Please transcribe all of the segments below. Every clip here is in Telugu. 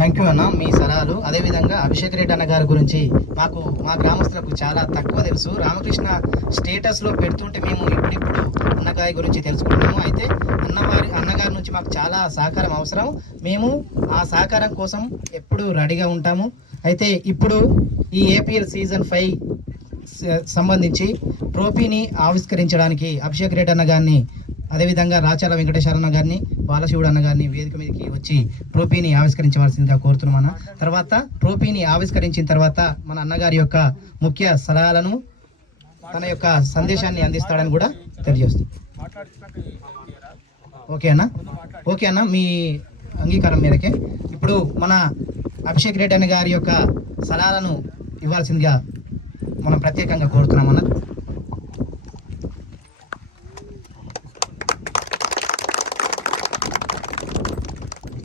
థ్యాంక్ యూ అన్న మీ సలహాలు. అదేవిధంగా అభిషేక్ రెడ్డి అన్న గారి గురించి మా గ్రామస్తులకు చాలా తక్కువ తెలుసు. రామకృష్ణ స్టేటస్లో పెడుతుంటే మేము ఇప్పుడిప్పుడు అన్నగారి గురించి తెలుసుకున్నాము. అయితే అన్నగారి నుంచి మాకు చాలా సహకారం అవసరం. మేము ఆ సహకారం కోసం ఎప్పుడు రెడీగా ఉంటాము. అయితే ఇప్పుడు ఈ ఏపీఎల్ సీజన్ 5 సంబంధించి ట్రోఫీని ఆవిష్కరించడానికి అభిషేక్ రెడ్డి అన్న గారిని, అదేవిధంగా రాచాల వెంకటేశ్వర అన్న గారిని, బాలశివుడు అన్న గారిని వేదిక మీదకి వచ్చి ట్రోఫీని ఆవిష్కరించవలసిందిగా కోరుతున్నాం. తర్వాత ట్రోఫీని ఆవిష్కరించిన తర్వాత మన అన్నగారి యొక్క ముఖ్య సలహాలను, తన యొక్క సందేశాన్ని అందిస్తాడని కూడా తెలియజేస్తుంది. ఓకే అన్న మీ అంగీకారం మేరకే ఇప్పుడు మన అభిషేక్ రెడ్డి అన్న గారి యొక్క సలహాలను ఇవ్వాల్సిందిగా మనం ప్రత్యేకంగా కోరుతున్నాం అన్న.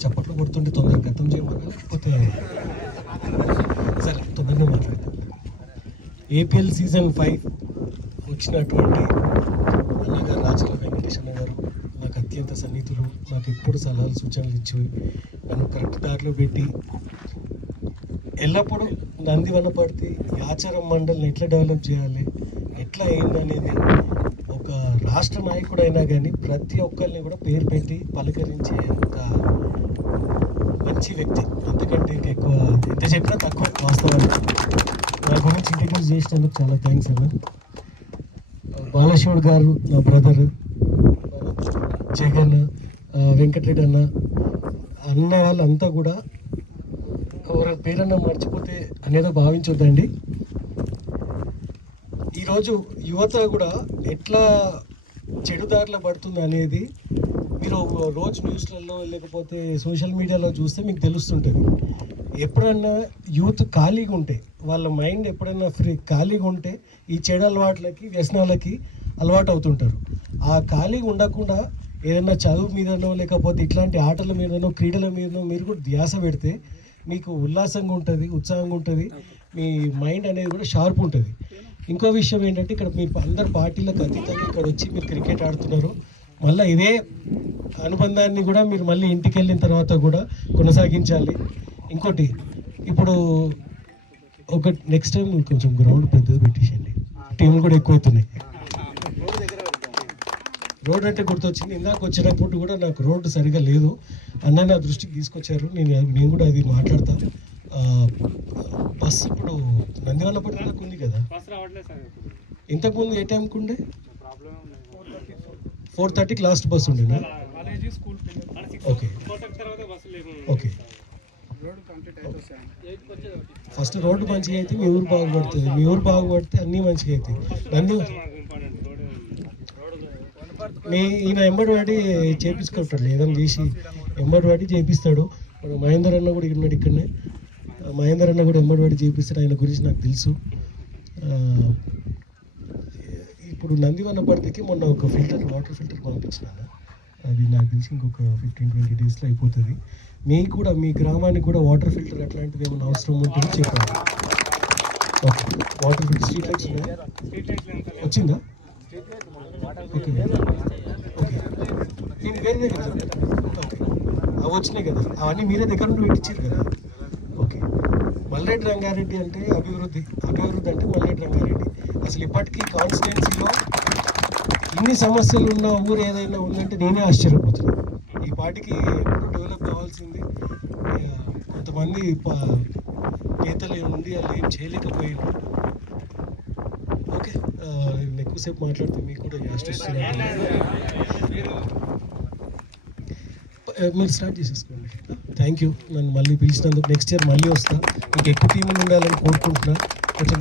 చప్పట్లు కొడుతుంటే తొందరగా గతం చేయమన్నా, లేకపోతే సరే తొందరగా మాట్లాడతాం. ఏపీఎల్ సీజన్ 5 వచ్చినటువంటి అన్నగారు రాచల వెంకటేశ్వర గారు నాకు అత్యంత సన్నిహితులు. నాకు ఎప్పుడు సలహాలు సూచనలు ఇచ్చి నన్ను కరెక్ట్ దారిలో పెట్టి ఎల్లప్పుడూ నందివనపర్తి ఆచారం మండలిని ఎట్లా డెవలప్ చేయాలి, ఎట్లా ఏందనేది ఒక రాష్ట్ర నాయకుడు అయినా కానీ ప్రతి ఒక్కరిని కూడా పేరు పెట్టి పలకరించే అంత మంచి వ్యక్తి. అంతకంటే ఇంకా ఎక్కువ ఎంత చెప్పినా తక్కువ. వాస్తవానికి నా గురించి ఇంట్రడ్యూస్ చేసినందుకు చాలా థ్యాంక్స్ అన్న. బాలశివుడు గారు నా బ్రదర్, జగన్, వెంకటరెడ్డి అన్న వాళ్ళంతా కూడా ఎవరి పేరన్నా మర్చిపోతే అనేదో భావించొద్దండి. ఈరోజు యువత కూడా ఎట్లా చెడుదారిలో పడుతుంది అనేది మీరు రోజు న్యూస్లలో లేకపోతే సోషల్ మీడియాలో చూస్తే మీకు తెలుస్తుంటుంది. ఎప్పుడన్నా యూత్ ఖాళీగా ఉంటే, వాళ్ళ మైండ్ ఎప్పుడైనా ఖాళీగా ఉంటే ఈ చెడు అలవాట్లకి, వ్యసనాలకి అలవాటు అవుతుంటారు. ఆ ఖాళీగా ఉండకుండా ఏదైనా చదువు మీదనో లేకపోతే ఇట్లాంటి ఆటల మీదనో క్రీడల మీదనో మీరు కూడా ధ్యాస పెడితే మీకు ఉల్లాసంగా ఉంటుంది, ఉత్సాహంగా ఉంటుంది, మీ మైండ్ అనేది కూడా షార్ప్ ఉంటుంది. ఇంకో విషయం ఏంటంటే ఇక్కడ మీరు అందరు పార్టీలకు అతీతంగా ఇక్కడ వచ్చి మీరు క్రికెట్ ఆడుతున్నారు. మళ్ళీ ఇదే అనుబంధాన్ని కూడా మీరు మళ్ళీ ఇంటికి వెళ్ళిన తర్వాత కూడా కొనసాగించాలి. ఇంకోటి ఇప్పుడు ఒక నెక్స్ట్ టైం కొంచెం గ్రౌండ్ పెద్దది పెట్టేసేయండి, టీంలు కూడా ఎక్కువవుతున్నాయి. రోడ్ అంటే గుర్తొచ్చింది, ఇందాక వచ్చినప్పుడు కూడా నాకు రోడ్డు సరిగా లేదు అన్న నా దృష్టికి తీసుకొచ్చారు. నేను కూడా అది మాట్లాడతా. బస్సు ఇప్పుడు నందివనపర్తి దాకా ఉంది కదా, ఇంతకుముందు ఏ టైంకి ఉండే? 4:30కి లాస్ట్ బస్సు ఉండేనా? Okay okay. ఫస్ట్ రోడ్డు మంచిగా అయితే మీ ఊరు బాగుపడుతుంది, మీ ఊరు బాగుపడితే అన్నీ మంచిగా అవుతాయి. ఈయన ఎంబడి వాడి చేపించుకుంటాడు, ఏదైనా చేసి ఎంబడి వాడి చేపిస్తాడు. మహేందర్ అన్న కూడా ఉన్నాడు ఇక్కడనే, మహేందర్ అన్న కూడా ఎంబడి వాడి చేపిస్తాడు. ఆయన గురించి నాకు తెలుసు. ఇప్పుడు నందివనపర్తికి మొన్న ఒక వాటర్ ఫిల్టర్ పంపించినాను. అది నాకు తెలిసి ఇంకొక 15-20 డేస్లో అయిపోతుంది. మీకు కూడా మీ గ్రామానికి కూడా వాటర్ ఫిల్టర్ అట్లాంటిది ఏమైనా అవసరం ఉంటుందో చెప్పాలి. Okay, water filter street lights ఉన్నాయా? వచ్చిందా? ఓకే ఓకే, నేను వేరే దగ్గర ఓకే, అవి వచ్చినాయి కదా, అవన్నీ మీరే దగ్గర నుండి పెట్టించారు కదా. ఓకే, మల్రెడ్డి రంగారెడ్డి అంటే అభివృద్ధి అంటే మల్రెడ్డి రంగారెడ్డి. అసలు ఇప్పటికీ కాన్స్టిట్యున్సీలో ఇన్ని సమస్యలు ఉన్న ఊరు ఏదైనా ఉందంటే నేనే ఆశ్చర్యపోతున్నాను. ఈ పార్టీకి ఎప్పుడు డెవలప్ కావాల్సింది. కొంతమంది నేతలు ఉండి వాళ్ళు ఏం చేయలేకపోయారు. ఓకే, నేను ఎక్కువసేపు మాట్లాడితే మీకు కూడా మీరు స్టార్ట్ చేసేసుకోండి. థ్యాంక్ యూ, నన్ను మళ్ళీ పిలిచినందుకు. నెక్స్ట్ ఇయర్ మళ్ళీ వస్తాను, మీకు ఎక్కువ టీం ఉండాలని కోరుకుంటున్నా. కొంచెం